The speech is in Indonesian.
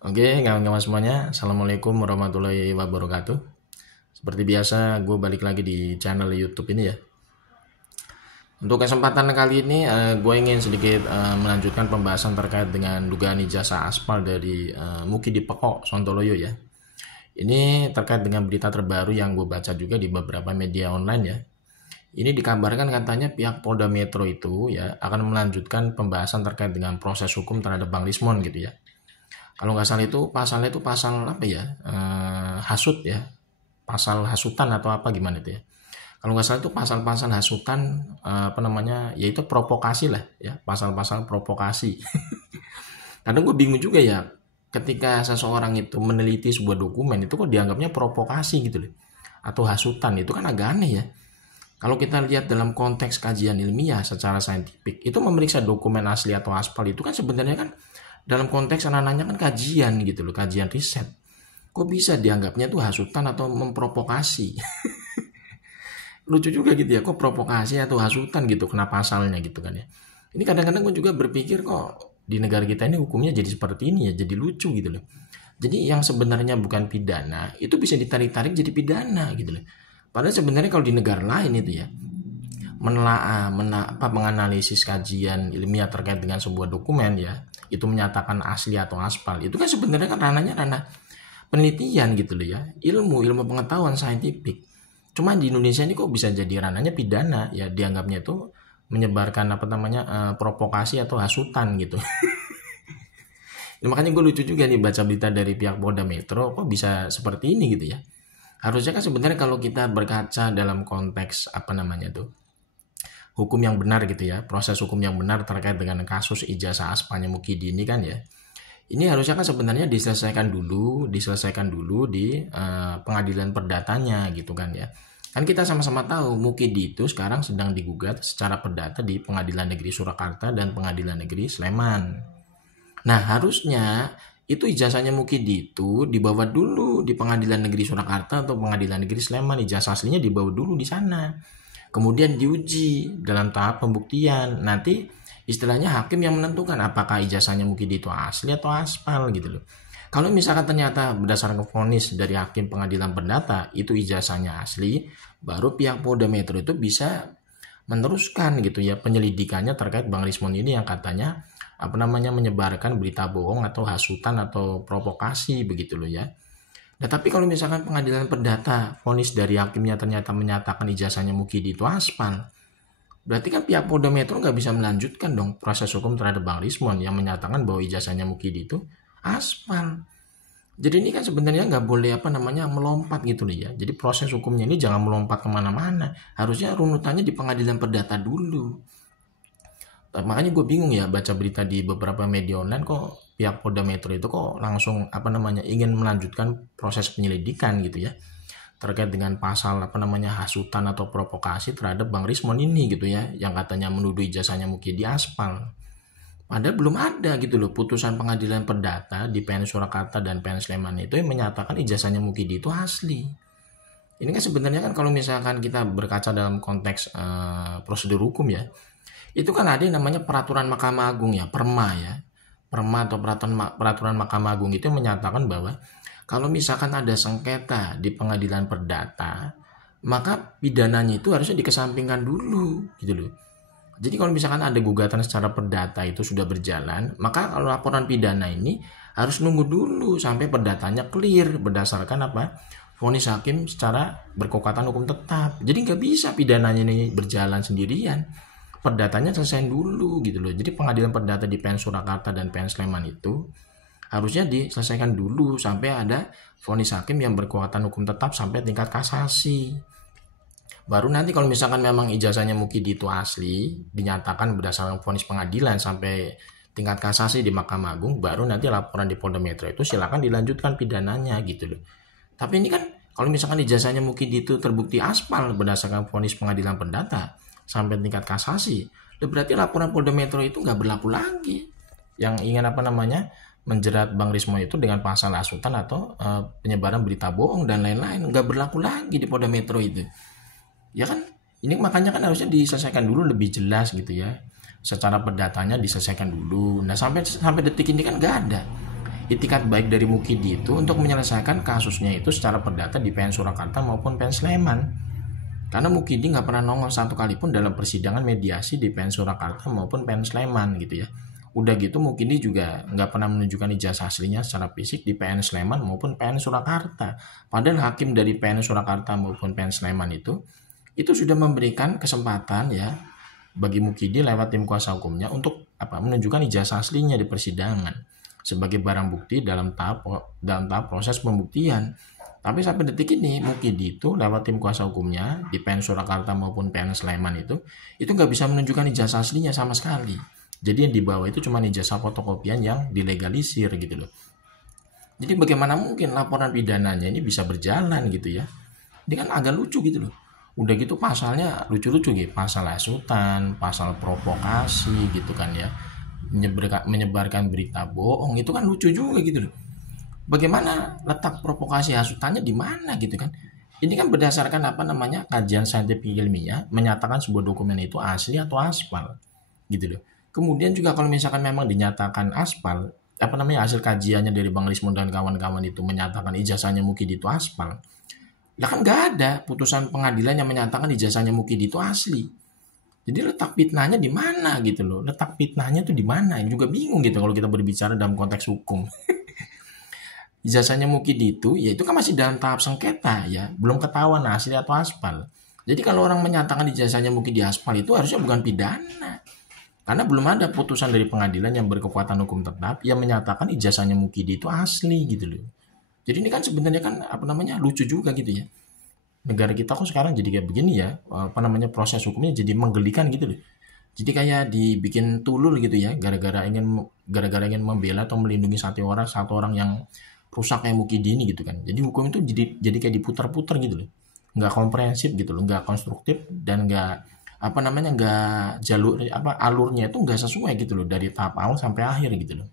Oke, kawan-kawan semuanya, Assalamualaikum warahmatullahi wabarakatuh. Seperti biasa, gue balik lagi di channel YouTube ini ya. Untuk kesempatan kali ini, gue ingin sedikit melanjutkan pembahasan terkait dengan dugaan ijazah aspal dari Muki di Pekok, Sontoloyo ya. Ini terkait dengan berita terbaru yang gue baca juga di beberapa media online ya. Ini dikabarkan katanya pihak Polda Metro itu ya akan melanjutkan pembahasan terkait dengan proses hukum terhadap Bang Lismon gitu ya. Kalau nggak salah itu pasalnya itu pasal apa ya? Hasut ya, pasal hasutan atau apa gimana itu ya? Kalau nggak salah itu pasal-pasal hasutan apa namanya? Yaitu provokasi lah ya, pasal-pasal provokasi. Kadang gue bingung juga ya, ketika seseorang itu meneliti sebuah dokumen itu kok dianggapnya provokasi gitu loh, atau hasutan itu kan agak aneh ya. Kalau kita lihat dalam konteks kajian ilmiah secara saintifik, itu memeriksa dokumen asli atau aspal itu kan sebenarnya kan dalam konteks anak-anaknya kan kajian gitu loh, kajian riset. Kok bisa dianggapnya tuh hasutan atau memprovokasi? Lucu juga gitu ya, kok provokasi atau hasutan gitu, kenapa asalnya gitu kan ya. Ini kadang-kadang gue juga berpikir kok di negara kita ini hukumnya jadi seperti ini ya, jadi lucu gitu loh. Jadi yang sebenarnya bukan pidana, itu bisa ditarik-tarik jadi pidana gitu loh. Padahal sebenarnya kalau di negara lain itu ya, menganalisis kajian ilmiah terkait dengan sebuah dokumen ya, itu menyatakan asli atau aspal, itu kan sebenarnya kan ranahnya ranah penelitian gitu loh ya, ilmu pengetahuan saintifik. Cuma di Indonesia ini kok bisa jadi ranahnya pidana ya, dianggapnya itu menyebarkan apa namanya provokasi atau hasutan gitu. Ya, makanya gue lucu juga nih baca berita dari pihak Polda Metro kok bisa seperti ini gitu ya. Harusnya kan sebenarnya kalau kita berkaca dalam konteks apa namanya tuh hukum yang benar gitu ya, proses hukum yang benar terkait dengan kasus ijazah aspalnya Mukidi ini kan ya. Ini harusnya kan sebenarnya diselesaikan dulu di pengadilan perdatanya gitu kan ya. Kan kita sama-sama tahu Mukidi itu sekarang sedang digugat secara perdata di Pengadilan Negeri Surakarta dan Pengadilan Negeri Sleman. Nah, harusnya itu ijazahnya Mukidi itu dibawa dulu di Pengadilan Negeri Surakarta atau Pengadilan Negeri Sleman, ijazah aslinya dibawa dulu di sana. Kemudian diuji dalam tahap pembuktian. Nanti istilahnya hakim yang menentukan apakah ijazahnya Mukidi itu asli atau aspal gitu loh. Kalau misalkan ternyata berdasarkan vonis dari hakim pengadilan perdata itu ijazahnya asli, baru pihak Polda Metro itu bisa meneruskan gitu ya penyelidikannya terkait Bang Rismon ini yang katanya apa namanya menyebarkan berita bohong atau hasutan atau provokasi begitu loh ya. Nah, tapi kalau misalkan pengadilan perdata vonis dari hakimnya ternyata menyatakan ijazahnya Mukidi itu aspal, berarti kan pihak Polda Metro nggak bisa melanjutkan dong proses hukum terhadap Bang Rismon yang menyatakan bahwa ijazahnya Mukidi itu aspal. Jadi ini kan sebenarnya nggak boleh apa namanya melompat gitu loh ya. Jadi proses hukumnya ini jangan melompat kemana-mana. Harusnya runutannya di pengadilan perdata dulu. Makanya gue bingung ya baca berita di beberapa media online kok pihak Polda Metro itu kok langsung apa namanya ingin melanjutkan proses penyelidikan gitu ya terkait dengan pasal apa namanya hasutan atau provokasi terhadap Bang Rismon ini gitu ya yang katanya menuduh ijazahnya Mukidi aspal. Padahal belum ada gitu loh putusan pengadilan perdata di PN Surakarta dan PN Sleman itu yang menyatakan ijazahnya Mukidi itu asli. Ini kan sebenarnya kan kalau misalkan kita berkaca dalam konteks prosedur hukum ya, itu kan ada yang namanya peraturan Mahkamah Agung ya, Perma ya. Perma atau peraturan Mahkamah Agung itu menyatakan bahwa kalau misalkan ada sengketa di pengadilan perdata, maka pidananya itu harusnya dikesampingkan dulu gitu loh. Jadi kalau misalkan ada gugatan secara perdata itu sudah berjalan, maka kalau laporan pidana ini harus nunggu dulu sampai perdatanya clear berdasarkan apa? Vonis hakim secara berkekuatan hukum tetap. Jadi nggak bisa pidananya ini berjalan sendirian. Perdatanya selesai dulu gitu loh. Jadi pengadilan perdata di PN Surakarta dan PN Sleman itu harusnya diselesaikan dulu sampai ada vonis hakim yang berkekuatan hukum tetap sampai tingkat kasasi. Baru nanti kalau misalkan memang ijazahnya Mukidi itu asli, dinyatakan berdasarkan vonis pengadilan sampai tingkat kasasi di Mahkamah Agung, baru nanti laporan di Polda Metro itu silakan dilanjutkan pidananya gitu loh. Tapi ini kan kalau misalkan ijazahnya Mukidi itu terbukti aspal berdasarkan vonis pengadilan perdata sampai tingkat kasasi, berarti laporan Polda Metro itu nggak berlaku lagi. Yang ingin apa namanya menjerat Bang Rismon itu dengan pasal hasutan atau penyebaran berita bohong dan lain-lain nggak berlaku lagi di Polda Metro itu. Ya kan ini makanya kan harusnya diselesaikan dulu lebih jelas gitu ya secara perdatanya diselesaikan dulu. Nah sampai detik ini kan nggak ada. itikat baik dari Mukidi itu untuk menyelesaikan kasusnya itu secara perdata di PN Surakarta maupun PN Sleman. Karena Mukidi nggak pernah nongol satu kali pun dalam persidangan mediasi di PN Surakarta maupun PN Sleman gitu ya. Udah gitu Mukidi juga nggak pernah menunjukkan ijazah aslinya secara fisik di PN Sleman maupun PN Surakarta. Padahal hakim dari PN Surakarta maupun PN Sleman itu sudah memberikan kesempatan ya bagi Mukidi lewat tim kuasa hukumnya untuk menunjukkan ijazah aslinya di persidangan sebagai barang bukti dalam tahap proses pembuktian. Tapi sampai detik ini Mukidi itu lewat tim kuasa hukumnya di PN Surakarta maupun PN Sleman itu nggak bisa menunjukkan ijazah aslinya sama sekali. Jadi yang dibawa itu cuma ijazah fotokopian yang dilegalisir gitu loh. Jadi bagaimana mungkin laporan pidananya ini bisa berjalan gitu ya? Ini kan agak lucu gitu loh. Udah gitu pasalnya lucu-lucu gitu, pasal hasutan, pasal provokasi gitu kan ya. Menyebarkan berita bohong itu kan lucu juga gitu loh. Bagaimana letak provokasi hasutannya di mana gitu kan? Ini kan berdasarkan kajian saintifik ilmiah menyatakan sebuah dokumen itu asli atau aspal gitu loh. Kemudian juga kalau misalkan memang dinyatakan aspal, hasil kajiannya dari Bang Lismon dan kawan-kawan itu menyatakan ijazahnya Mukidi itu aspal. Lah kan nggak ada putusan pengadilan yang menyatakan ijazahnya Mukidi itu asli. Jadi letak fitnahnya di mana gitu loh. Letak fitnahnya tuh di mana? Ini juga bingung gitu kalau kita berbicara dalam konteks hukum. Ijazahnya Mukidi itu kan masih dalam tahap sengketa ya, belum ketahuan asli atau aspal. Jadi kalau orang menyatakan ijazahnya Mukidi aspal itu harusnya bukan pidana. Karena belum ada putusan dari pengadilan yang berkekuatan hukum tetap yang menyatakan ijazahnya Mukidi itu asli gitu loh. Jadi ini kan sebenarnya kan lucu juga gitu ya. Negara kita kok sekarang jadi kayak begini ya, proses hukumnya jadi menggelikan gitu loh. Jadi kayak dibikin tulul gitu ya, gara-gara ingin membela atau melindungi satu orang yang rusak kayak Mukidi ini gitu kan. Jadi hukum itu jadi kayak diputar-putar gitu loh. Nggak komprehensif gitu loh, nggak konstruktif dan nggak alurnya itu nggak sesuai gitu loh dari tahap awal sampai akhir gitu loh.